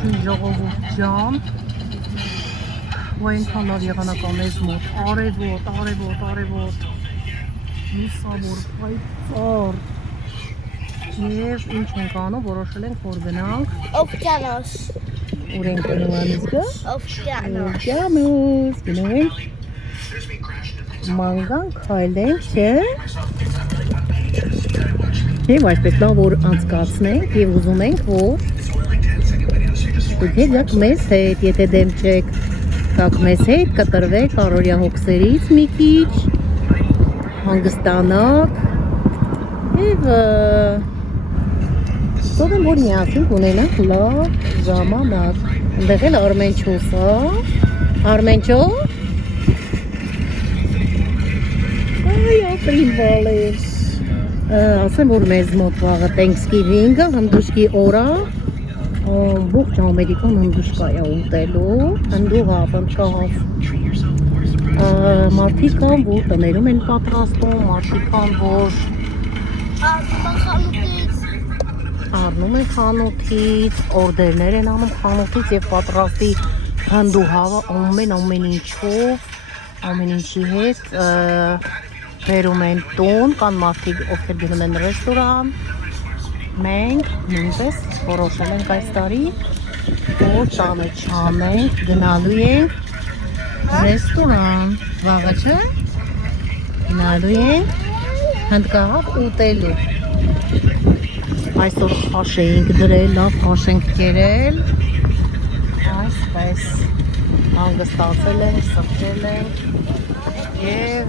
ողջույն ժողովուրդ ջան, ու այնքան լավ եղանակ ամեզ մոտ, արևոտ, լուսավոր, պայծառ, և ինչ ենք անում, որոշել ենք, որ գնանք OVKYANOS. Ուր ենք գնում ամիզգա? OVKYANOS. Գնում ենք մանգան քայլենք, չէ? Եվ այսպես լավ որ անցկացնենք և ուզում ենք, որ դուք գաք մեզ հետ, եթե դեմ չեք, գաք մեզ հետ, կտրվեք առօրյա հոգսերից մի քիչ, հանգստանաք և սով եմ, որ միասին կունենանք լավ ժամանակ։ Ընդեղ էլ Արմենչոս, Արմենչո։ Այ ապրին վալեր։ Ասեմ, որ մեզ մոտ վաղը Thanksgiving-ը, հնդուշկի օրա, ամբողջ Ամերիկան հնդուշկա է ուտելու, հնդուղավ, մարդիկ կան, որ տներում են պատրաստում, մարդիկ կան, որ առնում են խանութից, օրդերներ են անում խանութից և պատրաստի հնդուհավը ամեն ինչով, ամեն ինչի հետ բերում են տուն, կան մարդիկ, ովքեր գնում են ռեստորան, մենք նույնպես որոշել ենք այս տարի, որ տանը չանենք, գնալու ենք ռեստորան, վաղը չէ, գնալու ենք հնդկահավ ուտելու, այսօր խաշ էինք դրել, լավ խաշ ենք կերել, այսպես հանգստացել ենք, սրճել ենք և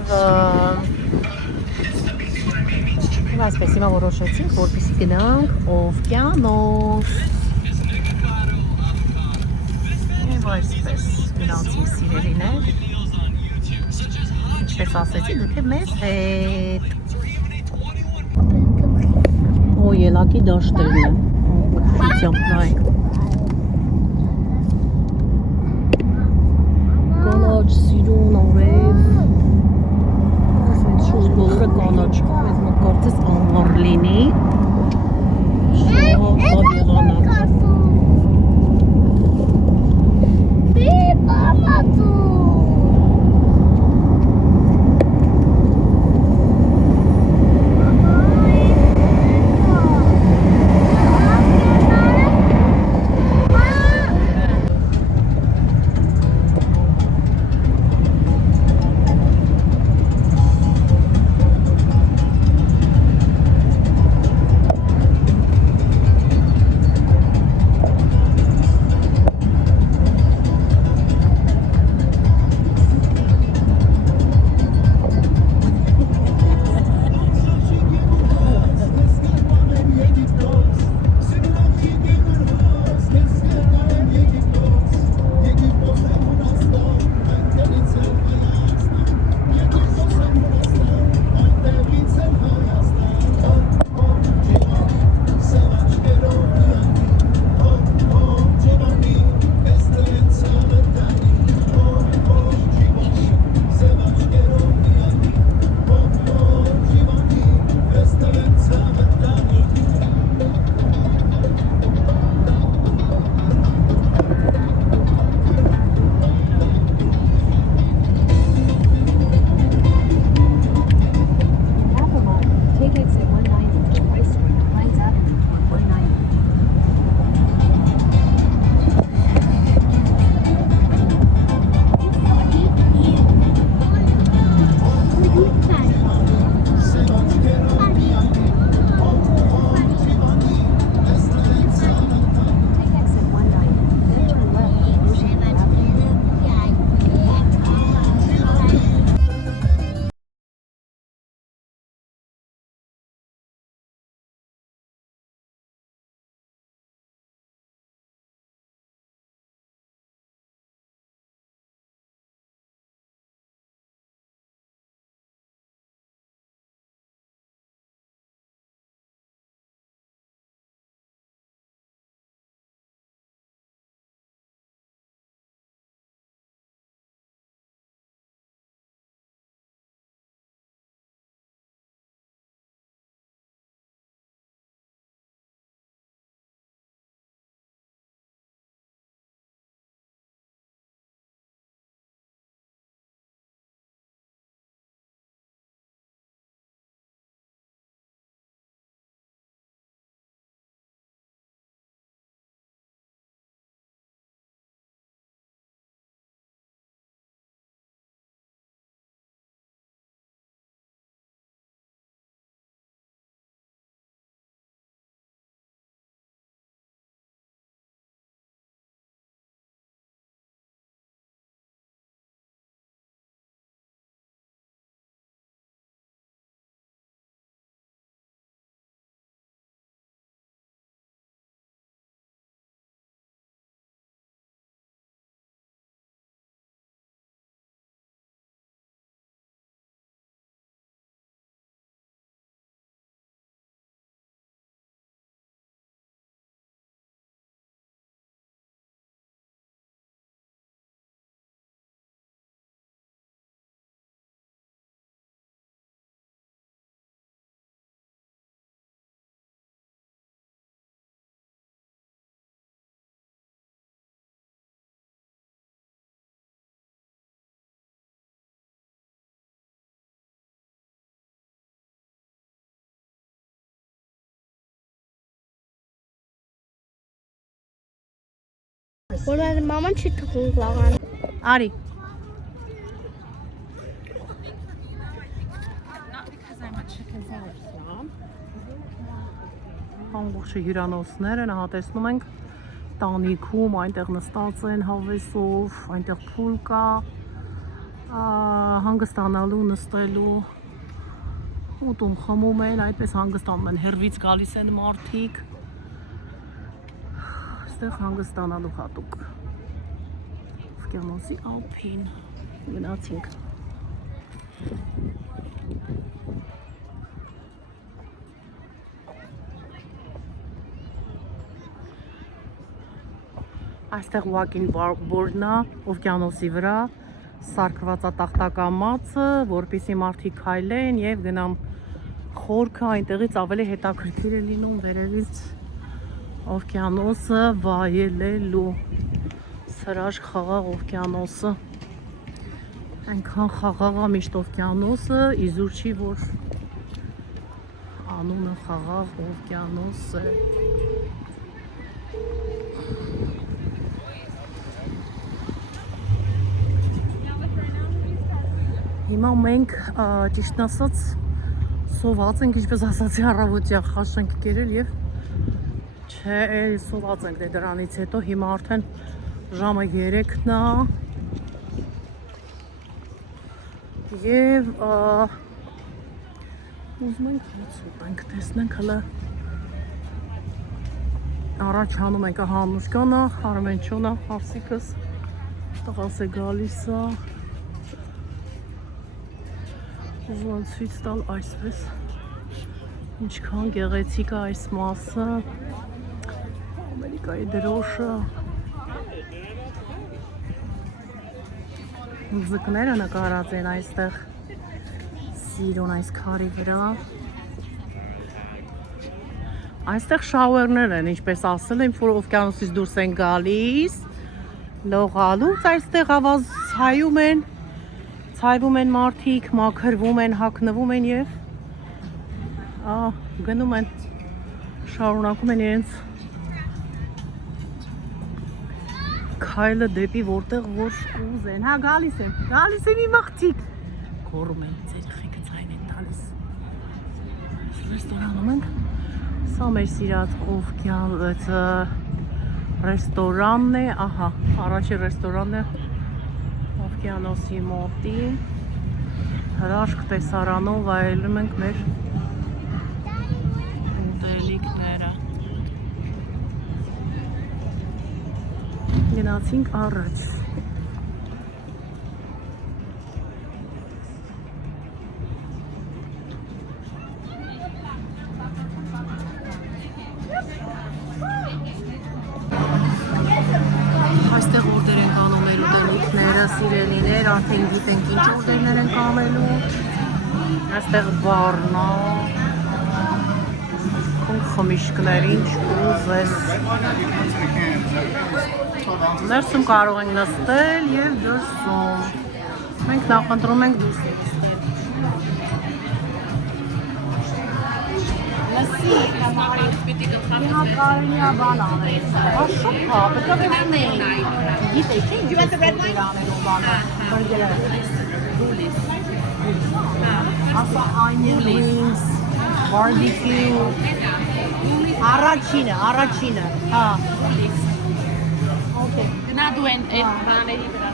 այսպես հիմա որոշեցինք, որպեսզի գնանք OVKYANOS և այսպես գնացինք սիրելիներ, ինչպես ասեցի, դուք է մեզ հետ ու ելակի դաշտերն է, ուղղությամբ նայք կանաչ, սիրուն, արև շուտ բոլորը կանաչ, մեզ մոտ կարծես ամառ լինի, շատ լավ եղանակ։ Որ մաման չի թողում լավան։ Արի։ Ամբողջ հյուրանոցները ահա տեսնում ենք տանիքում, այնտեղ նստած են հավեսով, այնտեղ փուլ կա, հանգստանալու, նստելու, ուտում խմում են, այդպես հանգստանում են, հեռվից գալիս են մարդիկ, այստեղ հանգստանալու հատուկ, Օվկիանոսի ափին գնացինք։ Այստեղ walk-in board-ն է օվկիանոսի վրա, սարքված է տախտակամածը, որպեսզի մարդիկ քայլեն եւ գնան խորքը, այնտեղից ավելի հետաքրքիր է լինում վերևից օվկիանոսը վայելելու, սրաժ խաղաղ օվկիանոսը, այնքան խաղաղ է միշտ օվկիանոսը, իզուր չի, որ անունը խաղաղ օվկիանոս է։ Հիմա մենք ճիշտն ասած սոված ենք, ինչպես ասացի, առավոտյան խաշ ենք կերել եւ չէ, սոված ենք դրանից հետո հիմա արդեն ժամը 3-ն է եւ ուզում ենք ցուցենք, տեսնենք հələ առաջ հանում ենք Հանուշկանը, Արմենչոնը, Հարսիկս, տղաս է գալիս է Ուզում եմ ցույց տալ այսպես, ինչքան գեղեցիկ է այս մասը, Ամերիկայի դրոշը, ձկները նկարած են այստեղ, սիրուն այս քարի վրա, այստեղ շաուերներ են, ինչպես ասել եմ, որ օվկիանոսից դուրս են գալիս, լողալուց այստեղ ցայվում են մարդիկ, մաքրվում են, հագնվում են եւ գնում են, շարունակում են իրենց քայլը դեպի որտեղ որ ուզեն։ Հա, գալիս են իմ աղջիկ։ Գոռում են, երեխեքը ցայն են տալիս։ Ռեստորանում ենք։ Սա մեր սիրած օվկիանոս ռեստորանն է, ահա, առաջի ռեստորանն է Օվկիանոսի մոտի, հրաշք տեսարանով վայելում ենք մեր ուտելիքները։ Գնացինք առաջ։ Այստեղ որտեր ենք անում մեր ուտելիքները, սիրելիներ, արդեն գիտենք ինչ օրդերներ ենք անելու, այստեղ բարն է, խմիչքներ, ինչ ուզես, ներսում կարող ենք նստել և դրսում, մենք նախընտրում ենք դուրս նստել։ Հիմա կարելի է բան անել, շուտ հա, պետք է վերցնեին, գիտեք չէ, ինչպես որ անելու բանը, բրգերը, ասա onion rings, barbecue, առաջինը, հա, Գնադու են այդ բաների վրա։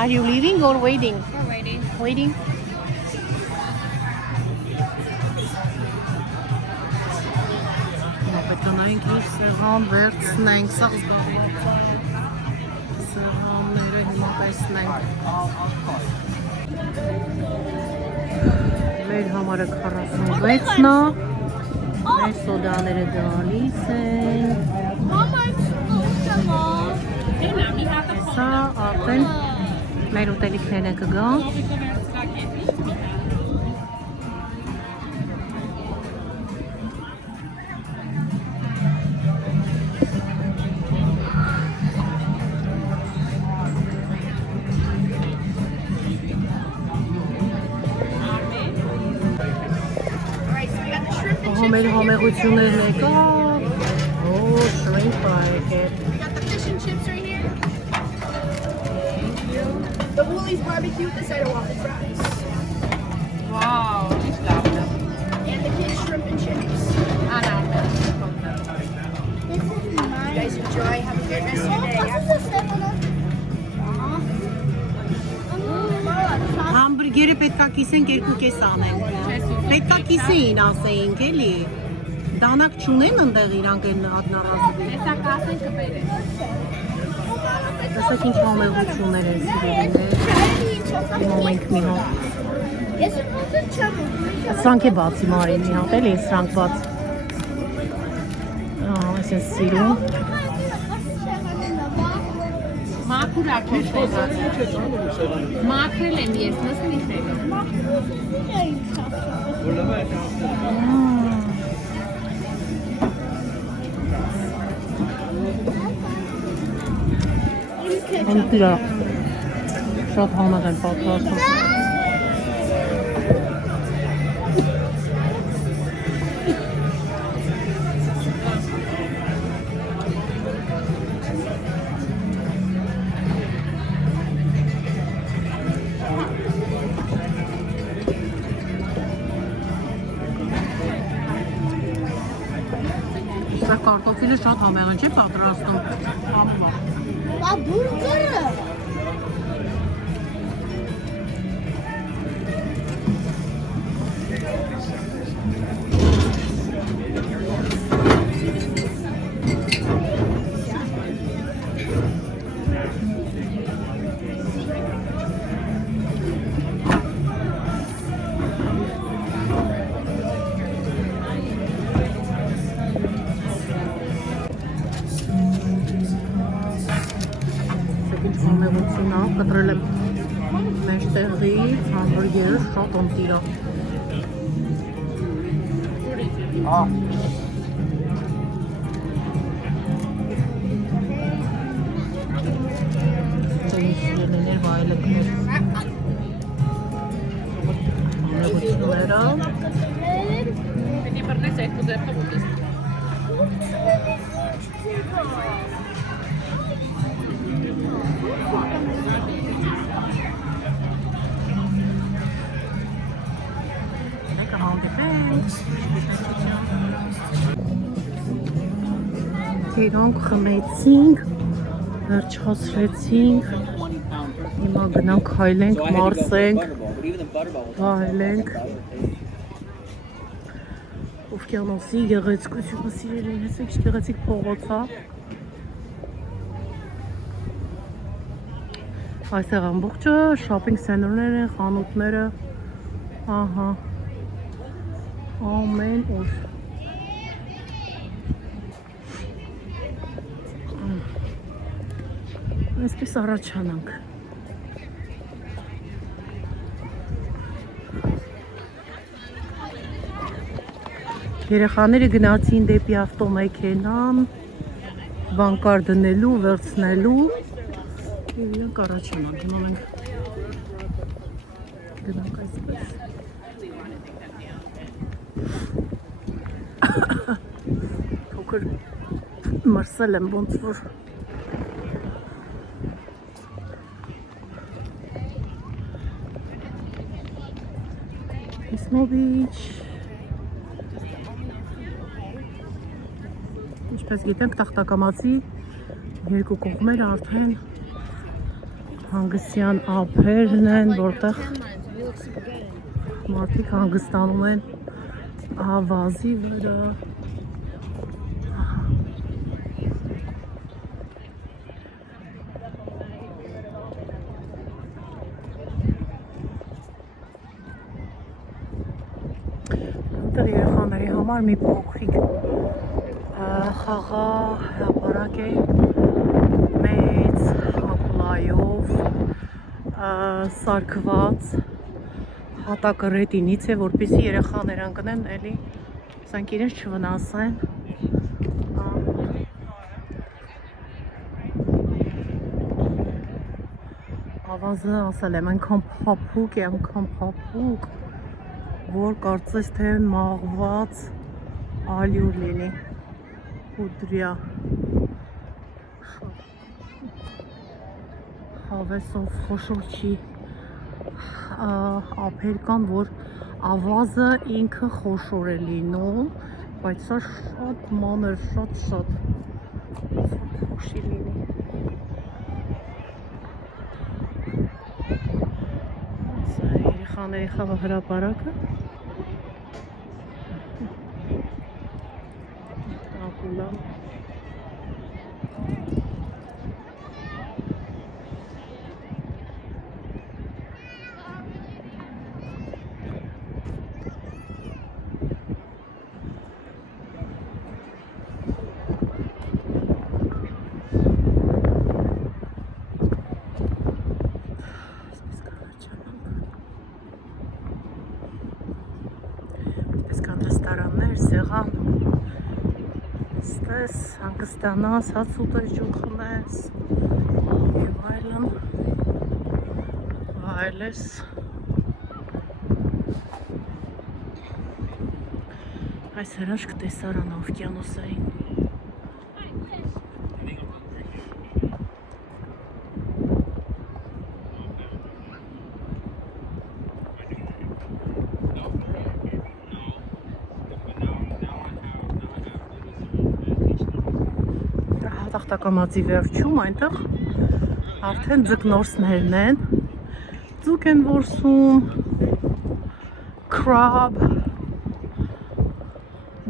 Are you leaving or waiting? We're waiting. Waiting? Պետք է նայենք ինչ սեղան վերցնենք, սա զբաղված սեղանները հիմա տեսնենք։ Մեր համարը 46-ն է, մեր սոդաները գալիս են։ Սա արդեն մեր ուտելիքները կգան։ մեր համեղություններն եկավ։ Oh, shrimp fry եկել։ We got the fish and chips right here. The Woolies barbecue with the cider waffle fries. Wow, ich glaube das. And the kids shrimp and chips. Ah, nein, This is mine. You guys enjoy. Have a good rest of your day. Համբուրգերը պետքա կիսենք 2.5 անենք։ Պետքա կիսեին ասեինք էլի։ Դանակ չունեն ընդեղ իրանք են ատնարազվի։ Hesap kalsın kıpırı. Տեսեք ինչ համեղություններ են սիրելիներ։ Իմամ ենք մի հատ։ Սրանք է բացի մարին մի հատ էլի, սրանք բաց։ Այս է սիրում։ Makul akıl. Makrel emiyes nasıl yiyecek? Անտիրա շատ համեղ են պատրաստում։ Սա կարտոֆիլը շատ համեղ են, չէ՞ պատրաստում։ Burger. Համեղությունա, կտրել եմ մեջտեղից, համբուրգերը շատ ընտիր է։ Սիրելիներ վայելքներ։ Համեղությունները։ Peki pırnes et bu zepte bulduk. Իրանք խմեցինք, վերջացրեցինք, հիմա գնանք հայլենք, մարսենք, վայելենք Օվկիանոսի գեղեցկությունը սիրելին, հեսեք ինչ գեղեցիկ փողոց է։ Այստեղ ամբողջը շոփինգ սենտերներ են, խանութները, ահա, ամեն օր։ Այսպես առաջանանք։ Երեխաները գնացին դեպի ավտոմեքենան, բանկար դնելու, վերցնելու և իրանք առաջանանք։ Հիմա մենք գնանք այսպես։ Փոքր մրսել եմ ոնց որ Իսմովիչ Ինչպես գիտենք, տախտակամացի երկու կողմերը արդեն հանգստյան ափերն են, որտեղ մարդիկ հանգստանում են ավազի վրա։ Այդտեղ երեխաների համար մի փոքրիկ խաղաղ հրապարակ է մեծ ակուլայով սարքված հատակը ռետինից է, որպեսզի երեխաներ ընկնեն, էլի սրանք իրենց չվնասեն։ Ավազը ասել եմ, այնքան փափուկ է, որ կարծես թե մաղված 100 լինի ուդրյա հավեսով խոշոր չի ափեր կան, որ ավազը ինքը խոշոր է լինում, բայց սա շատ մանր, շատ խոշի լինի։ Սա երեխաների խաղահրապարակը։ Ակուլան։ Ռեստորաններ, սեղան, ստես, հանգստանաս, հաց ուտես, ջուր խմես և այլն, վայելես։ Այս հրաշք տեսարան օվկիանոսային։ Տախտակամածի վերջում այնտեղ արդեն ձկնորսներն են, ձուկ են որսում, crab,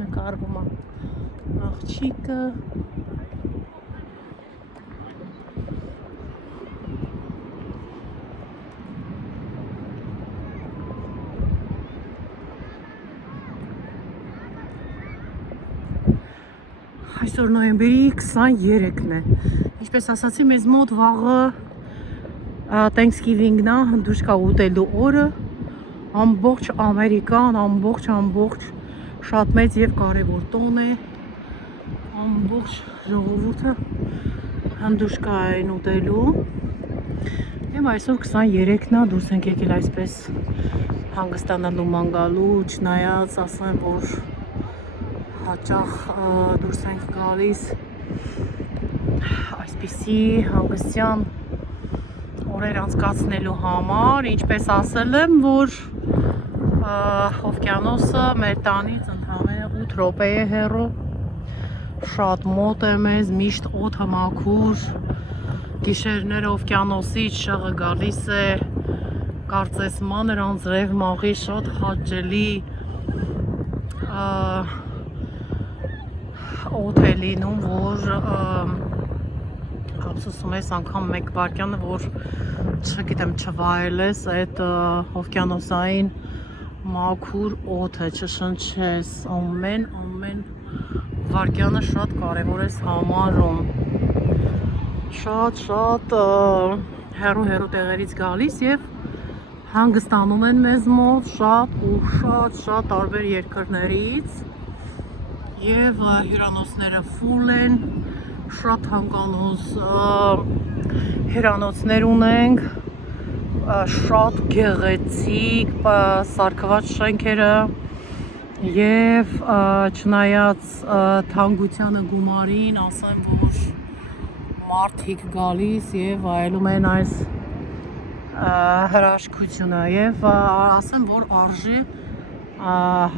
նկարվում է աղջիկը, այսօր նոյեմբերի 23-ն է, ինչպես ասացի, մեզ մոտ վաղը Thanksgiving-ն է, հնդուշկա ուտելու օրը, ամբողջ Ամերիկան, ամբողջ շատ մեծ և կարևոր տոն է, ամբողջ ժողովուրդը հնդուշկա են ուտելու, և այսօր 23-ն է, դուրս ենք եկել այսպես հանգստանալու ման գալու, չնայած ասեմ, որ հաճախ դուրս ենք գալիս այսպիսի հանգստյան օրեր անցկացնելու համար, ինչպես ասել եմ, որ օվկիանոսը մեր տանից ընդհանրապես 8 րոպե է հեռու, շատ մոտ է մեզ, միշտ օդը մաքուր, գիշերները օվկիանոսից շաղը գալիս է, կարծես մանր անձրև մաղի, շատ հաճելի օդ է լինում, որ ափսոսում ես անգամ մեկ վարկյանը, որ չգիտեմ չվայելես այդ օվկիանոսային մաքուր օդը, չշնչես, ամեն վարկյանը շատ կարևոր ես համարում, շատ հեռու տեղերից գալիս և հանգստանում են մեզ մոտ շատ տարբեր երկրներից և հյուրանոցները ֆուլ են, շատ հանգանոց հյուրանոցներ ունենք, շատ գեղեցիկ սարքված շենքերը և չնայած թանկությանը գումարին, ասեմ, որ մարդիկ գալիս և վայելում են այս հրաշքությունը և ասեմ, որ արժի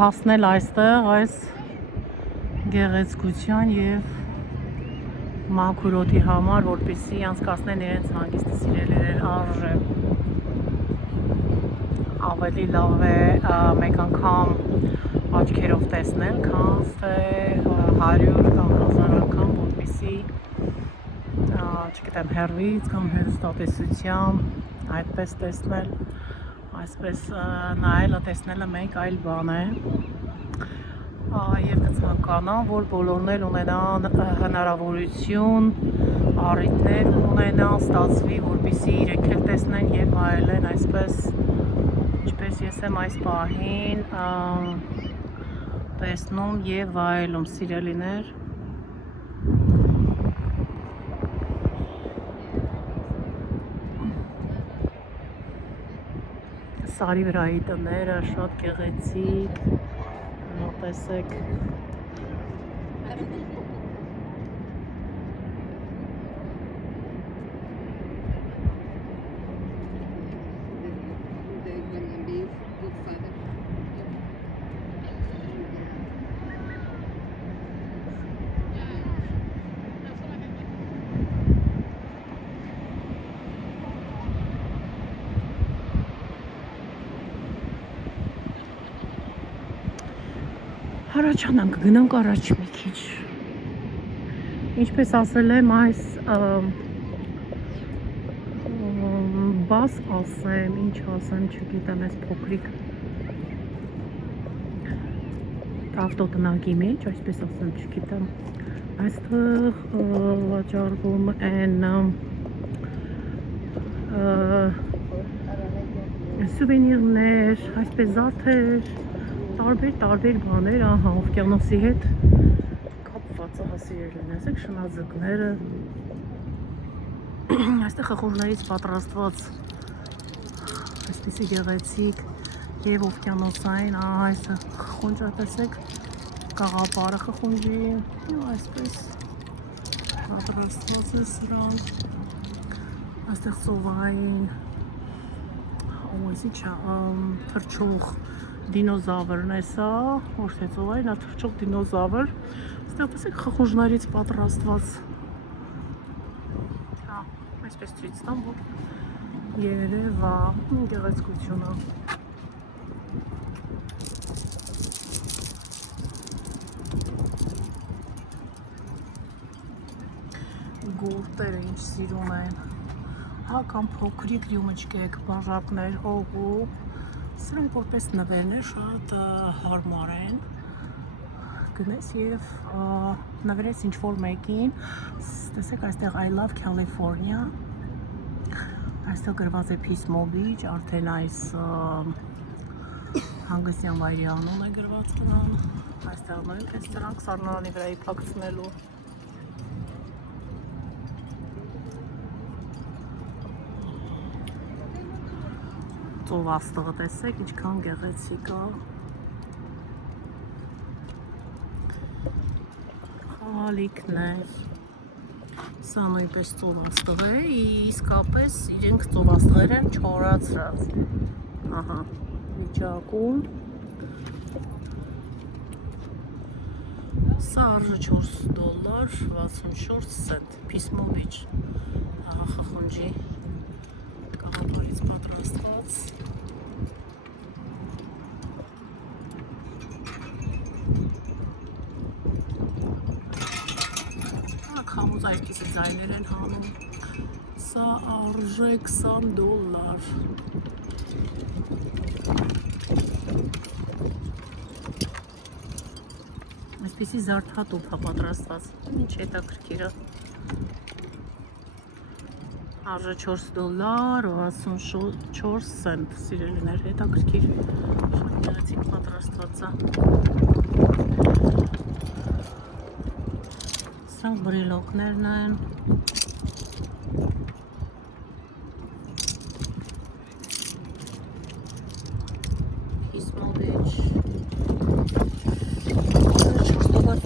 հասնել այստեղ այս գեղեցկության և մաքուր օդի համար, որպեսզի անցկացնեն իրենց հանգիստը, սիրելիներ, արժե ավելի լավ է մեկ անգամ աչքերով տեսնել, քան թե 100 կամ 1000 անգամ, որպեսզի չգիտեմ, հեռվից կամ հեռուստատեսությամբ այդպես տեսնել, այսպես նայելը, տեսնելը մեկ այլ բան է և կցանկանամ, որ բոլորն էլ ունենան հնարավորություն, առիթներ ունենան, ստացվի, որպեսզի իրենք էլ տեսնեն և վայելեն այսպես, ինչպես ես եմ այս պահին տեսնում և վայելում, սիրելիներ։ Սարի վրայի տները շատ գեղեցիկ, տեսեք, Առաջանանք, գնանք առաջ մի քիչ։ Ինչպես ասել եմ, այս բաս ասեմ, ինչ ասեմ, չգիտեմ, այս փոքրիկ ավտոտնակի մեջ, այսպես ասեմ, չգիտեմ, այստեղ վաճառվում են սուվենիրներ, այսպես զարդեր, տարբեր բաներ, ահա, օվկիանոսի հետ կապված, ահա, սիրելիներ, ասեք, շնաձկները, այստեղ խխորներից պատրաստված այսպիսի գեղեցիկ և օվկիանոսային, ահա, այսը խխունջը, տեսեք, կաղապարը խխունջի, այսպես պատրաստված է սրան, այստեղ ծովային, թռչող դինոզավրն է սա, ոչ թե ծովային, այլ թռչող դինոզավր, այստեղ տեսեք խխունջներից պատրաստված, այսպես ցույց տամ, որ երևա գեղեցկությունը։ Գորտերը ինչ սիրում են, հա կամ փոքրիկ ռյումոչկեք, բաժակներ, օղու, սրանք որպես նվերներ շատ հարմար են, գնես և նվերես ինչ-որ մեկին, տեսեք այստեղ I love California, այստեղ գրված է Peace Beach, արդեն այս հանգստյան վայրի անուն է գրված դրան, այստեղ նույնպես դրանք սառնարանի վրայի փակցնելու։ Ծովաստղը տեսեք, ինչքան գեղեցիկ է, խաղալիքներ, սա նույնպես ծովաստղ է, իսկապես իրենք ծովաստղեր են չորացրած, ահա, վիճակում, սա արժը $4.64, Peace Beach, ահա խխունջի կաղապարից պատրաստված, խամուց այսպիսի ձայներ են հանում, սա արժե $20, այսպիսի զարդատուփ է պատրաստված, ինչ հետաքրքիր է, արժե $4.64, սիրելիներ, հետաքրքիր, շատ գեղեցիկ պատրաստված է, սրանք բրիլոկներն են,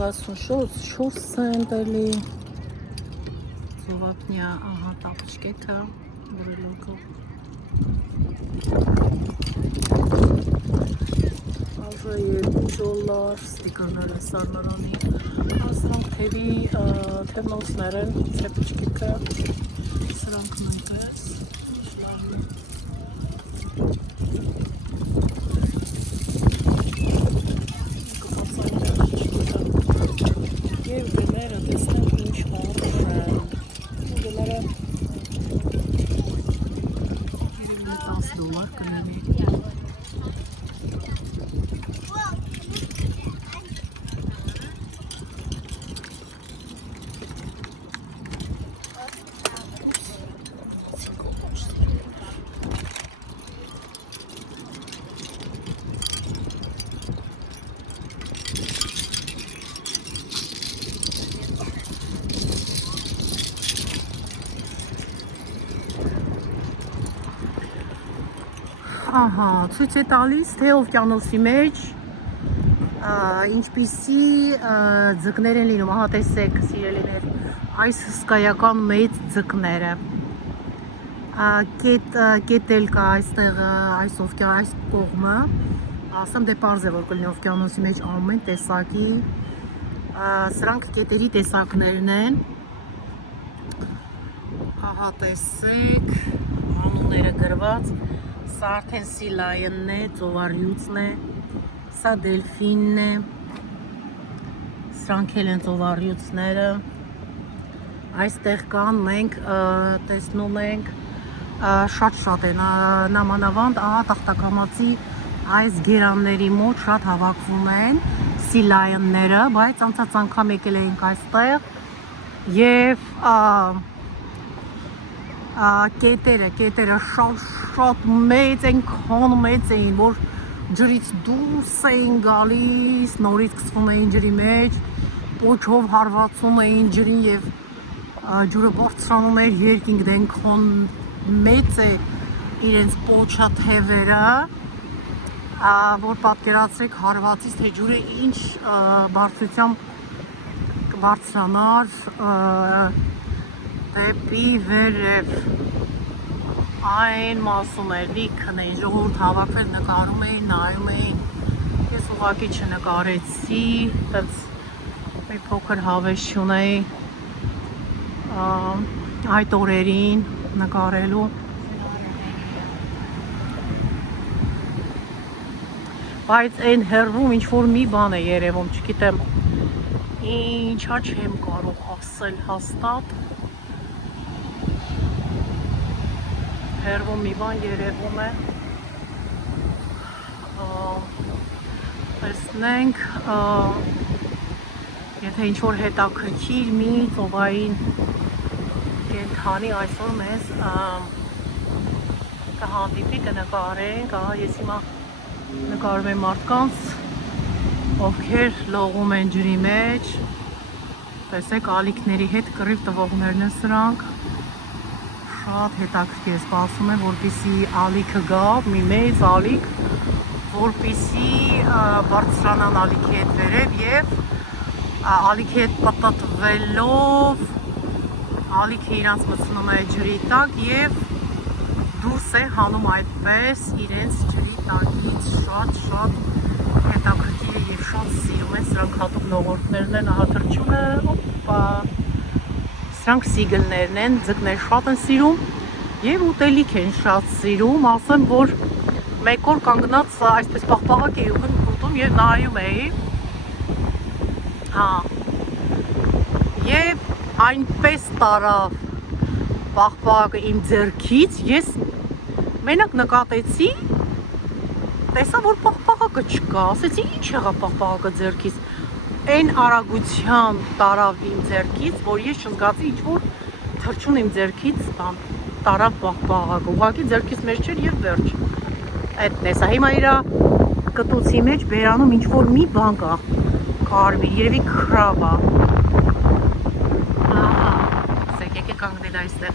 $4.64 էլի, ծովափնյա, ահա, տապչկեթը, բրիլոկը, արժե $2, ստիկաները սառնարանի, սրանք թևնոցներ են, թեպիչկիկը, սրանք նույնպես, լավն է, կպացային դեղիչկիկը, և գները տեսնենք ինչ հարուր են, գները $10 կլինի, ահա, ցույց է տալիս, թե օվկիանոսի մեջ ինչպիսի ձկներ են լինում, ահա տեսեք, սիրելիներ, այս հսկայական մեծ ձկները, կետ էլ կա այստեղ, այս կողմը, ասեմ դե պարզ է, որ կլինի օվկիանոսի մեջ ամեն տեսակի, սրանք կետերի տեսակներն են, ահա տեսեք, անունները գրված, սա արդեն սի լայնն է, ծովարյուծն է, սա դելֆինն է, Սրանք էլ են ծովառյուծները։ Այստեղ կան, մենք տեսնում ենք շատ են նամանավանդ տախտակամածի այս գերանների մոտ շատ հավաքվում են սիլայնները, բայց անցած անգամ եկել էինք այստեղ և կետերը շատ մեծ այնքան մեծ էին, որ ջրից դուրս էին գալիս, նորից գցվում էին ջրի մեջ, պոչով հարվածում էին ջրին և ջուրը բարձրանում էր երկինք, այնքան մեծ է իրենց պոչաթևերը, որ պատկերացրեք հարվածից, թե ջուրը ինչ բարձրությամբ կբարձրանար դեպի վերև, այն մասում էր լիքն էին, ժողովուրդ հավաքվել, նկարում էին, նայում էին, ես ուղղակի չնկարեցի, մի փոքր հավես չունեի այդ օրերին նկարելու, բայց այն հեռվում ինչ-որ մի բան է երևում, չգիտեմ ինչա չեմ կարող ասել հաստատ, հեռվում մի բան երևում է, տեսնենք, եթե ինչ-որ հետաքրքիր մի ծովային կենդանի այսօր մեզ կհանդիպի, կնկարենք, ես հիմա նկարում եմ մարդկանց, ովքեր լողում են ջրի մեջ, տեսեք ալիքների հետ կռիվ տվողներն են սրանք, շատ հետաքրքիր է, սպասում եմ, որպեսզի ալիքը գա, մի մեծ ալիք, որպեսզի բարձրանան ալիքի հետ վերև և ալիքի հետ պտտվելով ալիքը իրանց մտցնում է ջրի տակ և դուրս է հանում այդպես իրենց ջրի տակից, շատ հետաքրքիր է և շատ սիրում են, սրանք հատուկ լողորդներն են, ահա սրանք սիգլներն են, ձկներ շատ են սիրում և ուտելիք են շատ սիրում, ասեմ, որ մեկ օր կանգնած այսպես պաղպաղակ էի ուտում և նայում էի, և այնպես տարավ պաղպաղակը իմ ձեռքից, ես մենակ նկատեցի, տեսա, որ պաղպաղակը չկա, ասեցի ինչ եղավ պաղպաղակը ձեռքից, այն արագությամբ տարավ իմ ձեռքից, որ ես չզգացի ինչ-որ թռչուն իմ ձեռքից տարավ պաղպաղակը, ուղղակի ձեռքից մեջ չէր և վերջ, այդն է սա, հիմա իրա կտուցի մեջ բերանում ինչ-որ մի բան կա, կարմիր, երևի քրաբ է, սեք եկեք կանգնել այստեղ,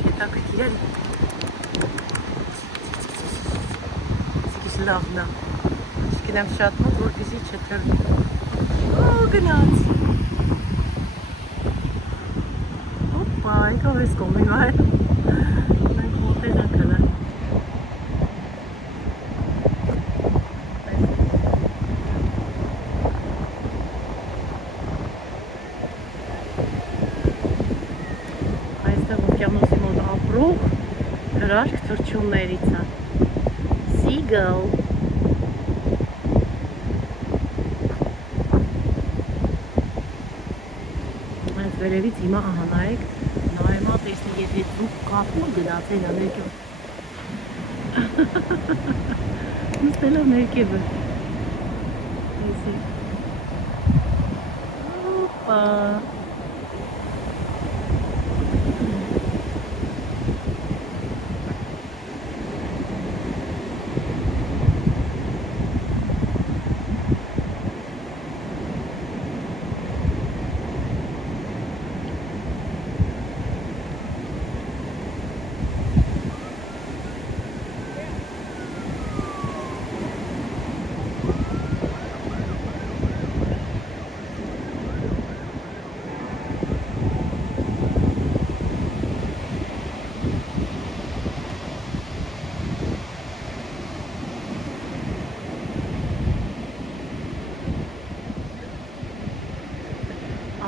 հետաքրքիր է, լավն է, չգնամ շատ մոտ, որպեսզի չթռնի, գնաց, հոպա, եկավ ես կողմին վայր, մենք մոտել ենք հլը, այստեղ օվկիանոսի մոտ ապրող հրաշք թռչուններից է, Seagull այս վերևից հիմա ահա նայեք, նայմա տեսնի, եթե ձուկ կապուր գնացել է ներքև նստել է ներքևը հոպա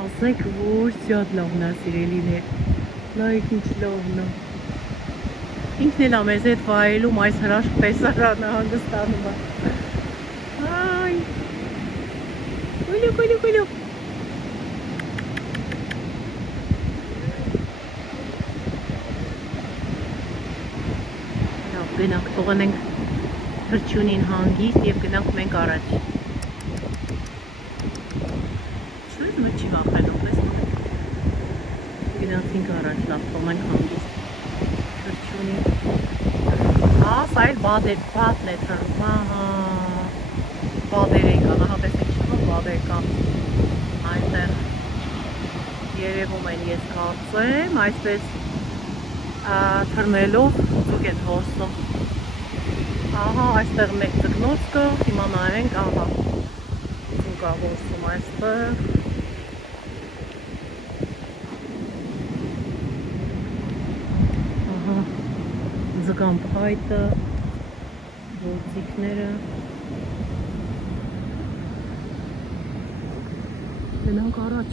ասեք, որ շատ լավն է սիրելիներ, նայեք ինչ լավն է, ինքն էլ է մեզ հետ վայելում այս հրաշք տեսարանը հանգստանում է, այ, Գոլու։ Լավ, գնանք, թողնենք հրճյունին հանգիստ և գնանք մենք առաջ։ Չուզ մը չի վախենում, պես գնացինք առաջ, լավ, թողնենք հանգիստ հրճյունին։ Սա էլ բադն է թրում, բադեր եկան, ահա տեսեք շնով բադեր կան այնտեղ երևում են, ես կարծեմ, այսպես թրնելով ձուկ են հոսում։ Ահա, այստեղ մեկ ձկնոց կա, հիմա նայենք, ահա, ձուկ ա հոսում այստեղ։ Ահա, ձկան փայտը, գործիքները։ Գնանք առաջ։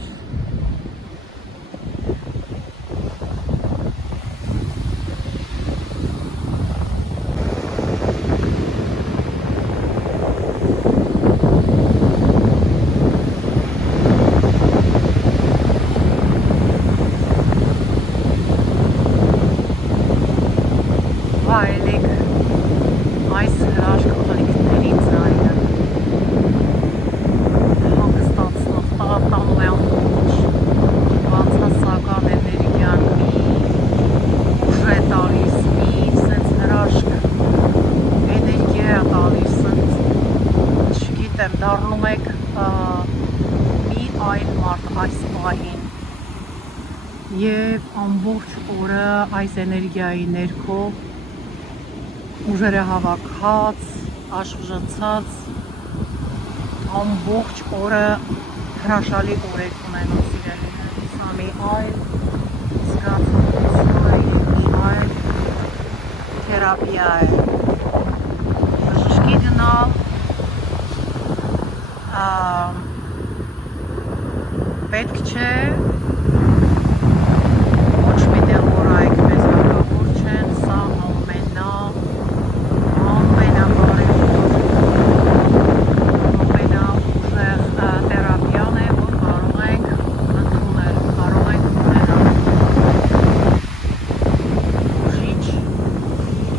Վայելեք այս հրաշք խորիկների ձայնը, հանգստացնող, տաղատանում է ամբողջ բացասական էներգիան մի ուժ է տալիս, մի սենց հրաշք էներգիա է տալիս, սենց չգիտեմ, դառնում եք մի այլ մարդ այս պահին և ամբողջ օրը այս էներգիայի ներքո ուժերը հավաքած, աշխժացած, ամբողջ օրը հրաշալի օրեր ունենում սիրելիներ, սա մի այլ զգացողություն է և մի այլ թերապիա է, բժշկի գնալ, պետք չէ, ոչ մի տեղ որ այք մեզ հարկավոր չեն, սա ամենաուժեղ թերապիան է, որ կարող ենք ընդունել, կարող ենք ունենալ ուժիչ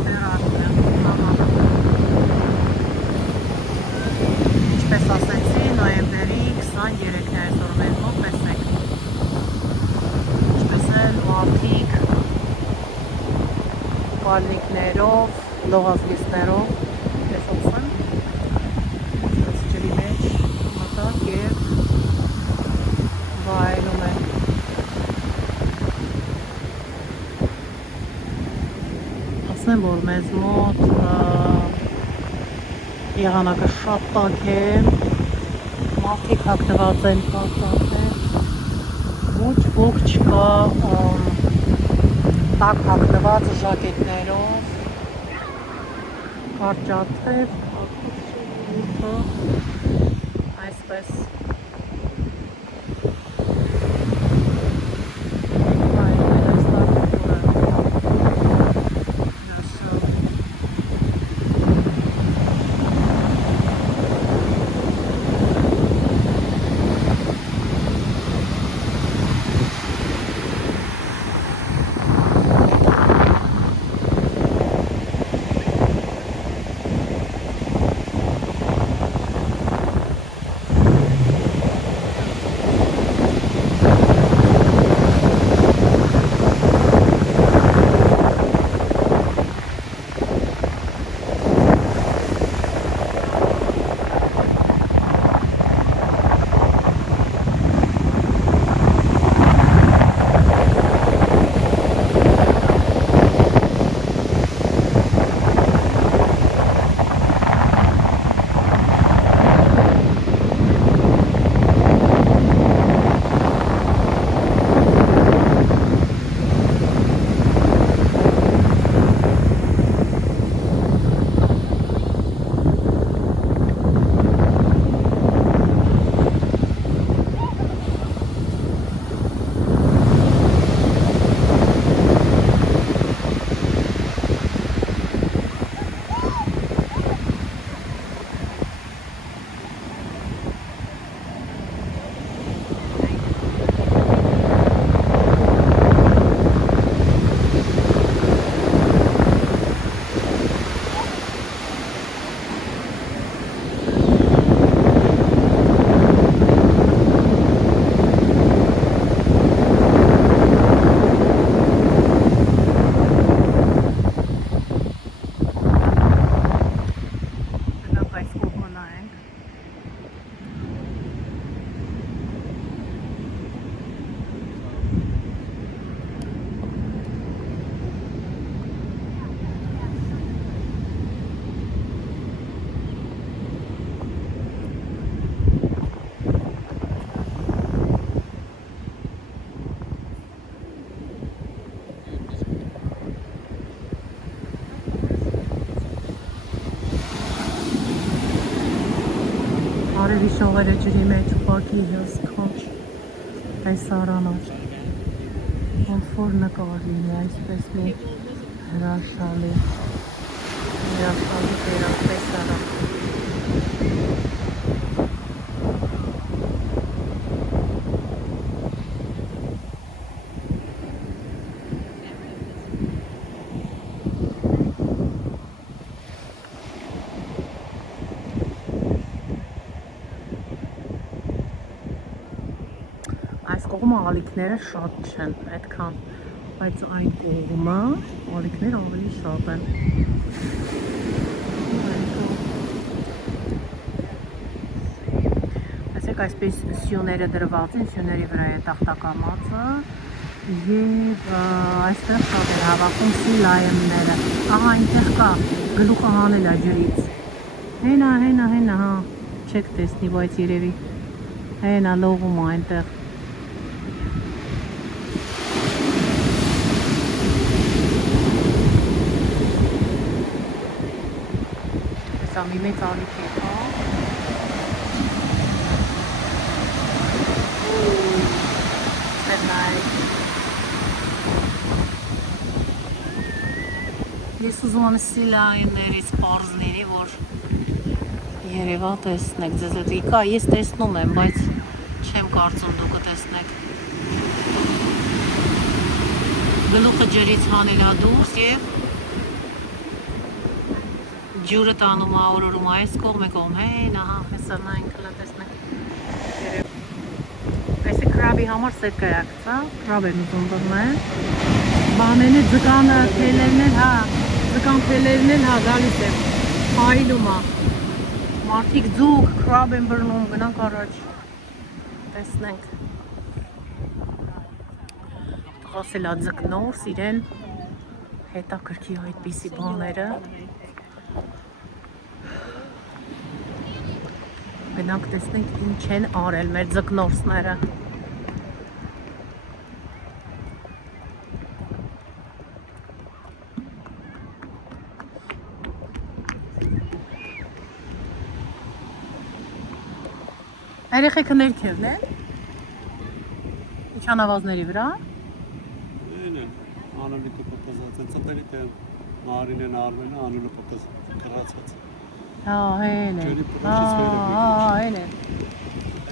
թերապիա։ Ինչպես ասեցի, նոյեմբերի 23-ն է այսօր մեզ մոտ, տեսեք, ինչպես էլ մարդիկ պալնիկներով, լողազգիստներով տեսոցն այսպես ջրի մեջ մտած և վայելում են։ Ասեմ, որ մեզ մոտ եղանակը շատ տաք է, մարդիկ հագնված են տաք է, ոչ ոք չկա տաք հագնված ժակետներով, կարճաթև, այսպես Ճողերը ջրի մեջ ուղղակի հսքոչ տեսարանոց ոնց որ նկար լինի այսպես մի հրաշալի տեսարան Այս կողմը ալիքները շատ չեն, այդքան, բայց այն կողմը ալիքները ավելի շատ են։ Այսեք այսպես սյուները դրված են, սյուների վրա է տախտակամածը և այստեղ շատ է հավաքում սիլայմները։ Ահա այնտեղ կա, գլուխը հանել է ջրից։ Հենա, հա, չեք տեսնի, բայց երևի հենա լողում է այնտեղ։ Սա մի մեծ ալիք է, հա։ Ես ուզում եմ սիլայներից պարզների, որ երևա տեսնեք, ձեզ հետ իկա, ես տեսնում եմ, բայց չեմ կարծում դուք տեսնեք։ Գլուխը ջրից հանել է դուրս և ջուրը տանում է օրորում այս կողմ է կողմ, հեն, ահա, հեսա նա ինքլա տեսնեք։ Այս է կրաբի համար սետ կայակցա, կրաբ եմ ուզում բռնել։ Բանեն է ձկանը թելերն էլ, հա, ձկան թելերն էլ, հա, գալիս եմ, հայլում է։ Մարդիկ ձուկ, կրաբ եմ բռնում, գնանք առաջ, տեսնենք։ Տղասել է ձկնորս, իրեն հետաքրքի այդպիսի բաները։ Գնանք տեսնենք ինչ են արել մեր ձկնորսները։ Երեխեքը ներքևն են։ Իջանավազների վրա։ Են, անալիկը պոկազած են, ծտերիտ են, մարին են արվելը, անուլը կրացած։ Հա, հեն է,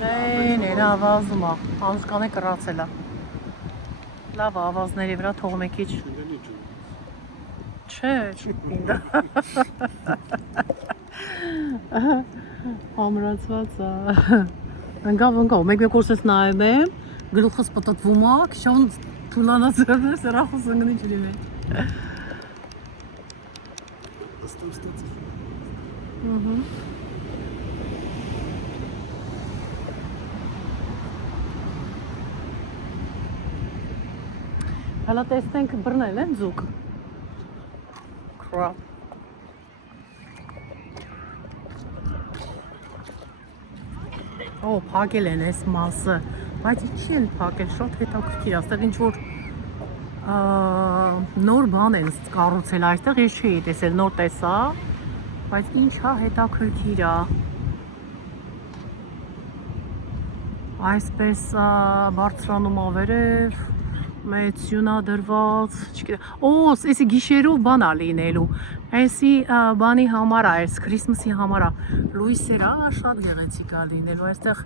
հեն է, նա ավազում է, անցկան է կրացել է, լավ ավազների վրա թողում է քիչ, չէ, չիպինდა, համրացված է, ընկավ, մեկ օրսես նայում եմ, գլուխս պտտվում է, քիշավն թուլանացրն է, սերախուս ընգնի ջրի մեջ, Հալա տեսնենք բռնել են ձուկ, կրաբ, պակել են ես մասը, բայց ինչի են պակել, շատ հետաքրքիր, աստեղ ինչ-որ նոր բան են կառուցել այստեղ, ես չէի տեսել, նոր տեսա, բայց ինչ հա հետաքրքիր է, այսպես բարձրանում ավերև, մեծ սյունա դրված, էսի գիշերով բան է լինելու, էսի բանի համար է, այս քրիսմասի համար է, լույսեր է, շատ գեղեցիկ է լինելու, այստեղ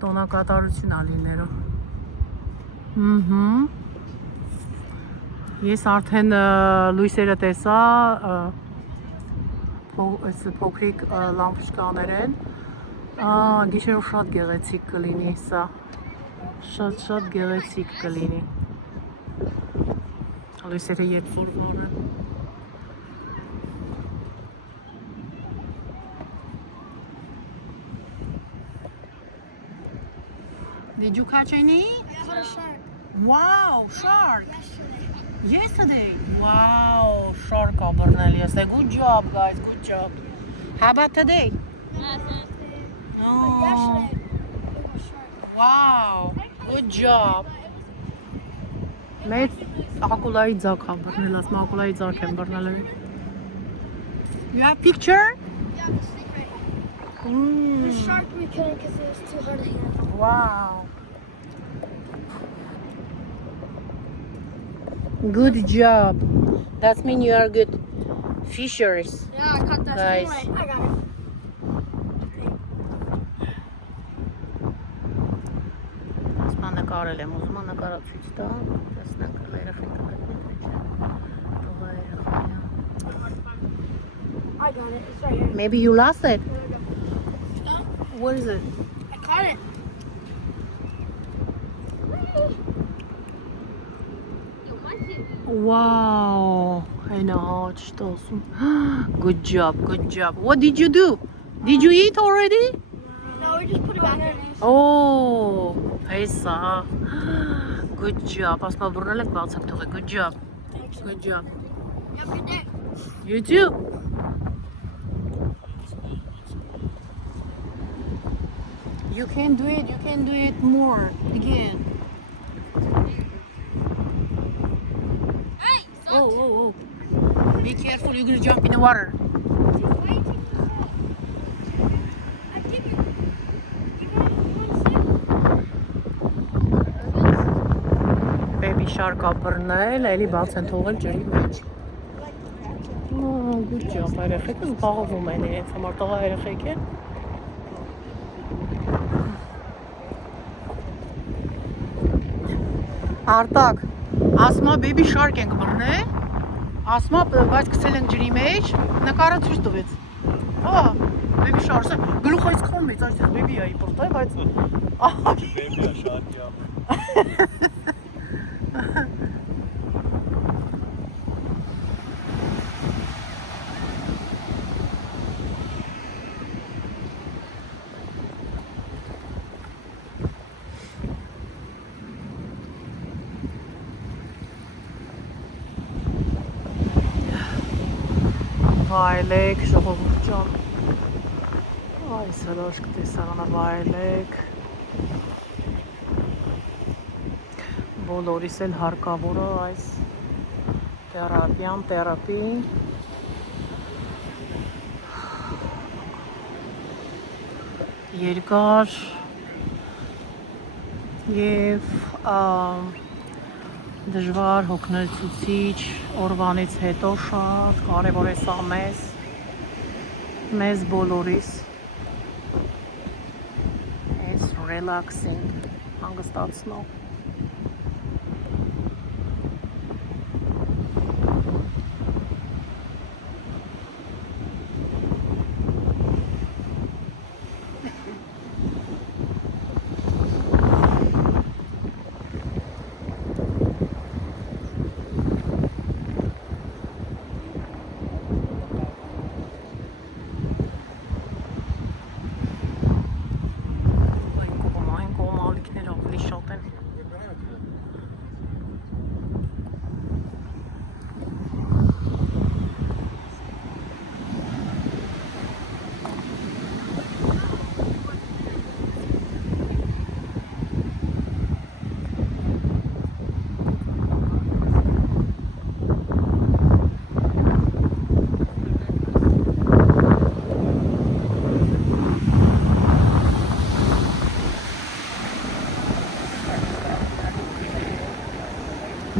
տոնակատարություն է լինելու, ես արդեն լույսերը տեսա, փոքրիկ լամպուշկաներ են, գիշերով շատ գեղեցիկ կլինի սա, շատ գեղեցիկ կլինի, լույսերը երբ որ վարը, Did you catch any? I caught a shark. Wow, shark! Yesterday? Wow, shark burnell yesterday. Good job, guys, good job. How about today? But yesterday, it was shark. Wow, good job. Մեծ ակուլայի ձակ եմ բռնել, ասում ակուլայի ձակ եմ բռնել։ You have picture? Yeah, the snake right here. The shark we couldn't because it was too hard to handle. Wow. Good job. That means you are good fishers. Yeah, I caught that Guys. stingray. I got it. Ասպա նկարել եմ, ուզում եմ նկարացույց տա, տեսնենք երեխեքը I got it. It's right here. Maybe you lost it. No, What is it? I caught it. Wow. I know. Good job. Good job. What did you do? Did you eat already? No, we just put it back in. Oh. Heysa. Good job. Ասպա բռնել եք բացակ թողեք. Good job. Thanks. Good job. You have a good day. You too. You can do it. You can do it more again. Hey, Oh, oh, oh. Be careful. You're gonna jump in the water. Baby shark ապրնել, էլի բաց են թողել ջրի մեջ։ Oh, good job. Երեխեքը զբաղվում են իրենց համար, տղա երեխեք են։ Արտակ, ասմա baby shark ենք բռնել, ասմա բայց գցել ենք ջրի մեջ, նկարը ցույց տվեց։ Հա, baby shark-ը գլուխը այսքան մեծ, այսպես baby-այի պրտայ, բայց Baby shark ya. վայելեք, ժողովուրդ ջան։ Այս հրաշք տեսարանը վայելեք։ Բոլորիս էլ հարկավոր է այս թերապի։ Երկար և դժվար հոգնեցուցիչ օրվանից հետո շատ կարևոր է սա մեզ բոլորիս It's relaxing, հանգստացնող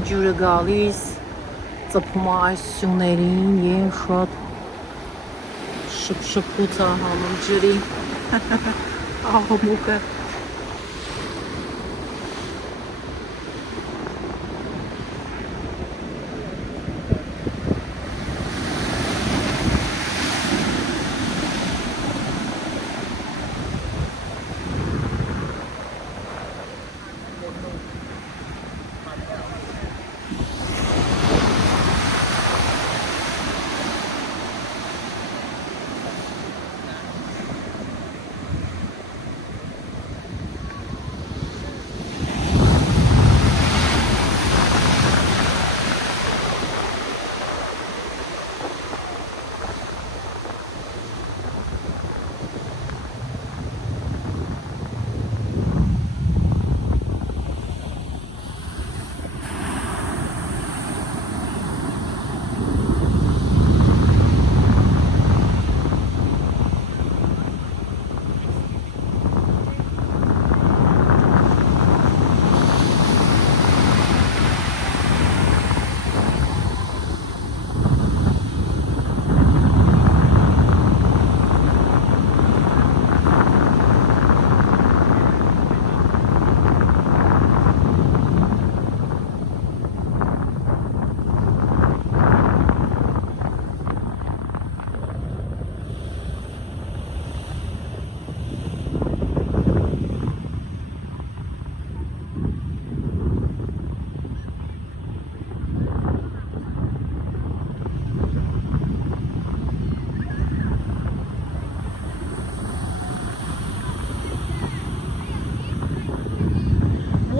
ջուրը գալիս, ծփում է այս սյուներին և շատ շփշփուց է հանում ջրի աղմուկը։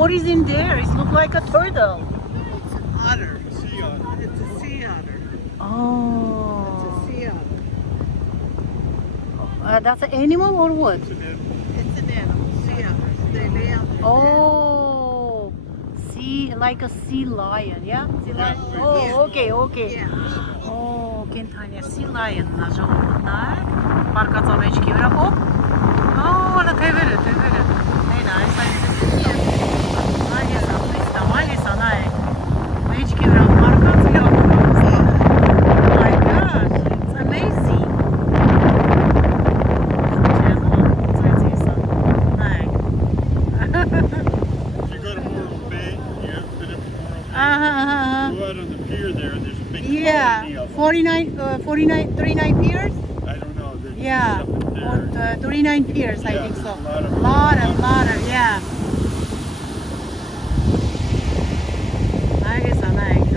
What is in there? It looks like a turtle. Otter. Sea otter. It's a sea otter. Oh. It's a sea otter. That's an animal or what? It's an animal. It's an animal. Sea otters. They lay out their Oh, sea, like a sea lion, yeah? Sea lion. Yeah. Oh, okay, okay. Yeah. Oh, կենթանի sea lion-ն է ժողովուրդն է, պարկած ամեջքի վրա, օպ, հա, թևերը, նայն, այս այլիսա, այլիսա, նայք, մեջքի վրա պարկած, oh my gosh, it's amazing. If you go to Morro Bay, you haven't been up to Morro Bay, go out on the pier there and there's a big colony Yeah, of them. 39 piers? I don't know. There's Yeah, something there. on 39 piers, I Yeah, think so. there's a lot of- Lot of, yeah. Նայես անայք,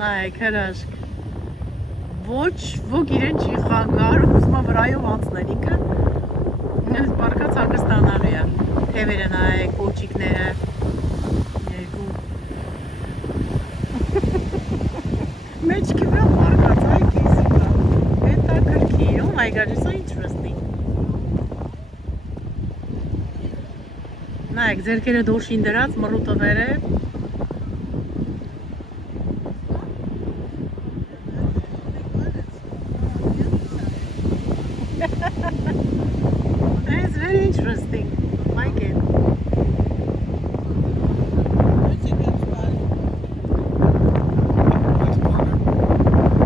նայք, հրաշք։ Ոչ իրեն չի խանգարում, ուսմա վրայով անցնել ինքը։ Պարկած հանգստանալու է։ Թևերը նայեք, կոճիկները։ Երկու։ Մեջքի վրա պարկած, այ կեսիկա։ Հետաքրքիր, oh my god, it's so interesting։ Նայեք, ձերքերը դոշին դրած, մռուտը վերև։ It's very interesting. I like it. It's a good spot.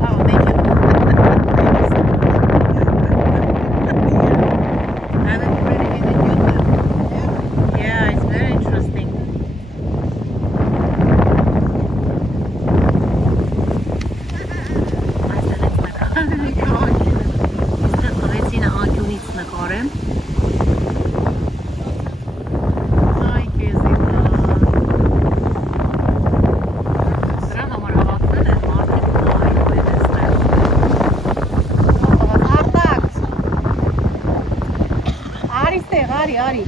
Oh, thank you. I haven't already been in YouTube. Yeah, it's very interesting. Արի, արի։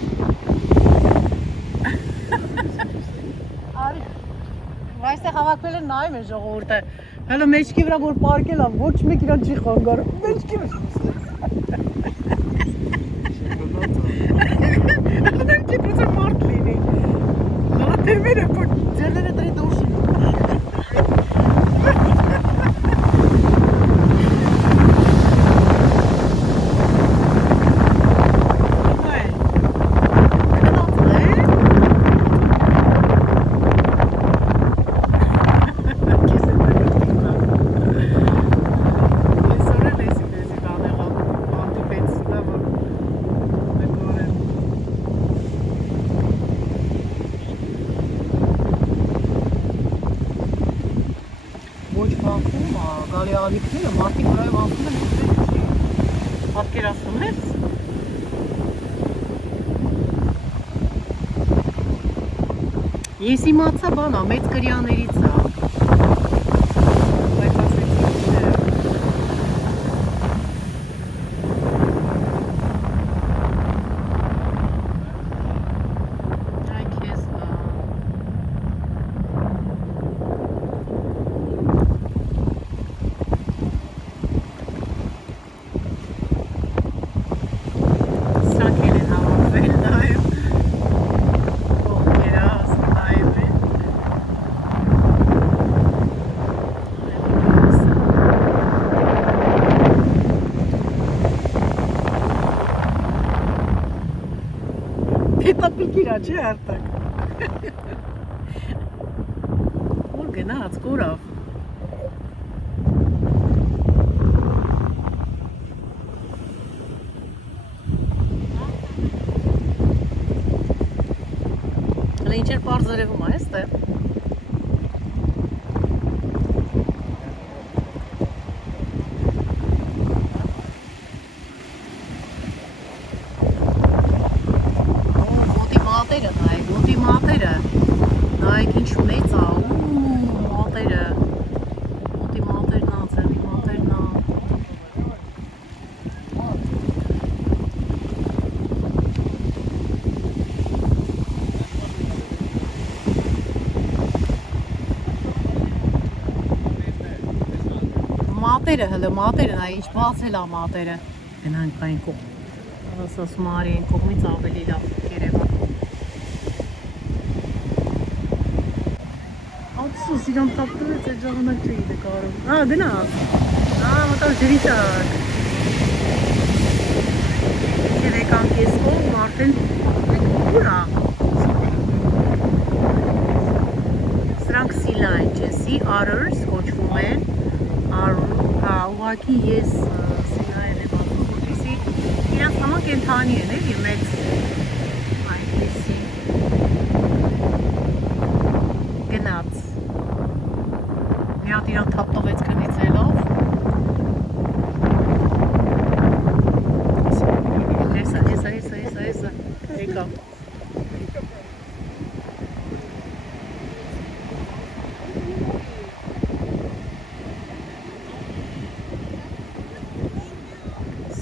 Արի։ Այստեղ հավաքվել են նայում են ժողովուրդը։ Հələ մեջքի վրա որ պարկել ա, ոչ մեկ իրան չի խանգարում։ Մեջքի վրա։ Ադեմ չի պրոցը մարդ լինի։ Հələ թևերը որ ձերները դրի դոշի։ Գալի ալիքները մարդիկ վրայով անցնում են ուտել պատկերացնում ես Ես իմացա բանա մեծ կրյաներից է բայց ասեցի չէ Այ քեզ Հետաքրքիր է, չէ՞ Արտակ։ Որ գնաց, կորավ։ Հələ ինչ էր պարզ երևում է, այստեղ։ Ոտի մատերը, նայեք ինչ մեծ է, մատերը, ոտի մատերն է, ձևի մատերն է մատերը, հələ մատերը, նա ինչ բացել է մատերը։ Գնանք այն կողմ։ Ասում արի այն կողմից ավելի լավ Երևան։ Ափսոս, իրան տապտվեց այդ ժամանակ չէի նկարում։ Գնա։ Մտավ ջրի տակ։ Եվ եկանք ես կողմ, արդեն ուր է։ Սրանք սիլա են, չէ, sea otters կոչվում են։ Ուղղակի ես սիլայել եմ ասում, որպեսզի իրանց համար կենդանի են, էլի մեծ այդպիսի գնաց։ Մի հատ իրան թափտվեց քնիցելով։ Հեսա, եկա։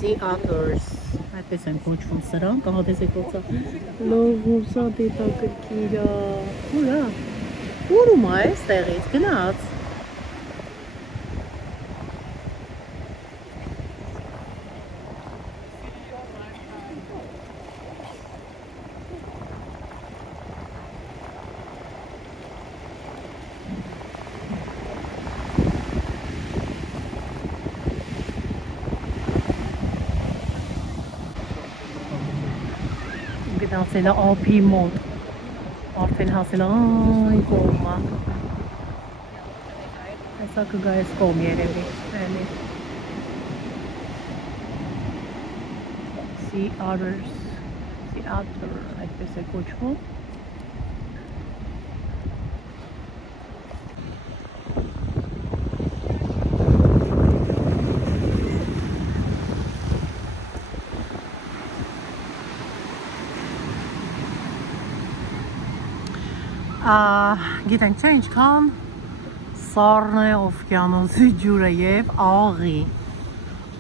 Sea otters, այդպես են կոչվում սրանք, ահա տեսեք ոցա լովուսա դետակրքիրա, ուրա, ուրում է ստեղից, գնաց։ Գնացել է ափի մոտ, արդեն հասել է այն կողմը, հեսա կգա ես կողմ երևի, էլի Sea otters, sea otter, այդպես է կոչվում։ Գիտենք չէ ինչքան սառն է օվկիանոսի ջուրը և աղի,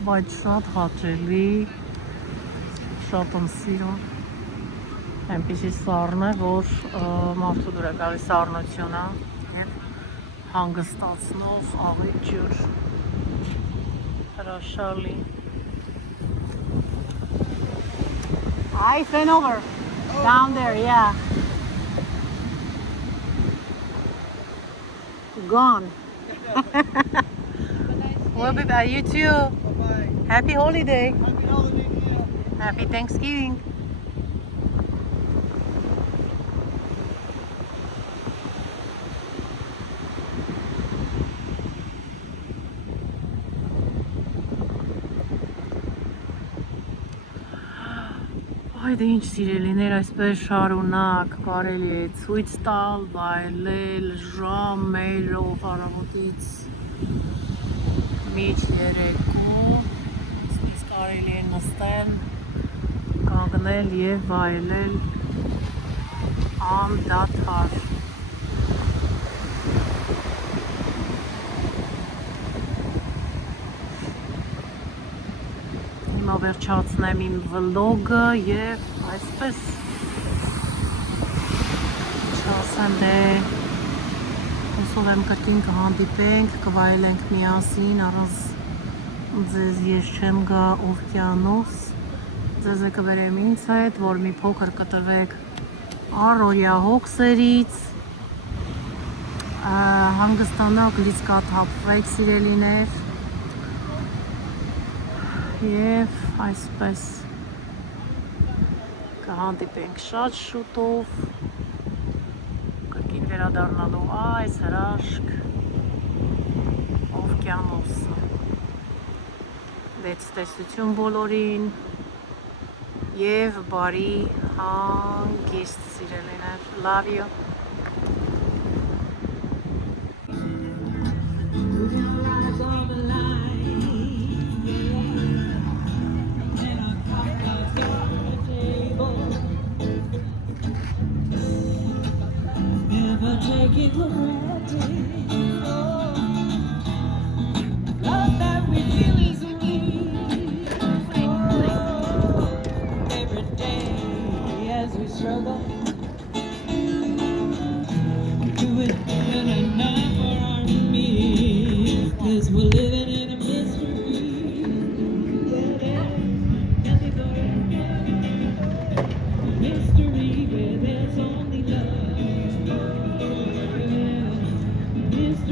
բայց շատ հաճելի, շատ եմ սիրում, այնպիսի սառն է, որ մարդու դուր է գալիս սառնությունը և հանգստացնող աղի ջուր, հրաշալի։ I went over, down there, yeah. Gone. We'll be back. You too. Bye-bye. Happy holiday. Happy holiday, dear. Happy Thanksgiving. Այդ ինչ սիրելիներ, այսպես շարունակ կարելի է ցույց տալ, վայելել ժամերով առավոտից մինչ երեկո, այսպես կարելի է նստել, կանգնել և վայելել անդադար։ Հիմա վերջացնեմ իմ վլոգը և այսպես չասեմ դե հուսով եմ կրկին կհանդիպենք, կվայելենք միասին, առանց ձեզ ես չեմ գա օվկիանոս, ձեզ է կվերեմ ինձ հետ, որ մի փոքր կտրվեք առօրյա հոգսերից, հանգստանաք, լիցքաթափվեք սիրելիներ, և այսպես կհանդիպենք շատ շուտով, կրկին վերադառնալու այս հրաշք օվկիանոսը։ Վեց տեսություն բոլորին և բարի հանգիստ սիրելիներ, love you.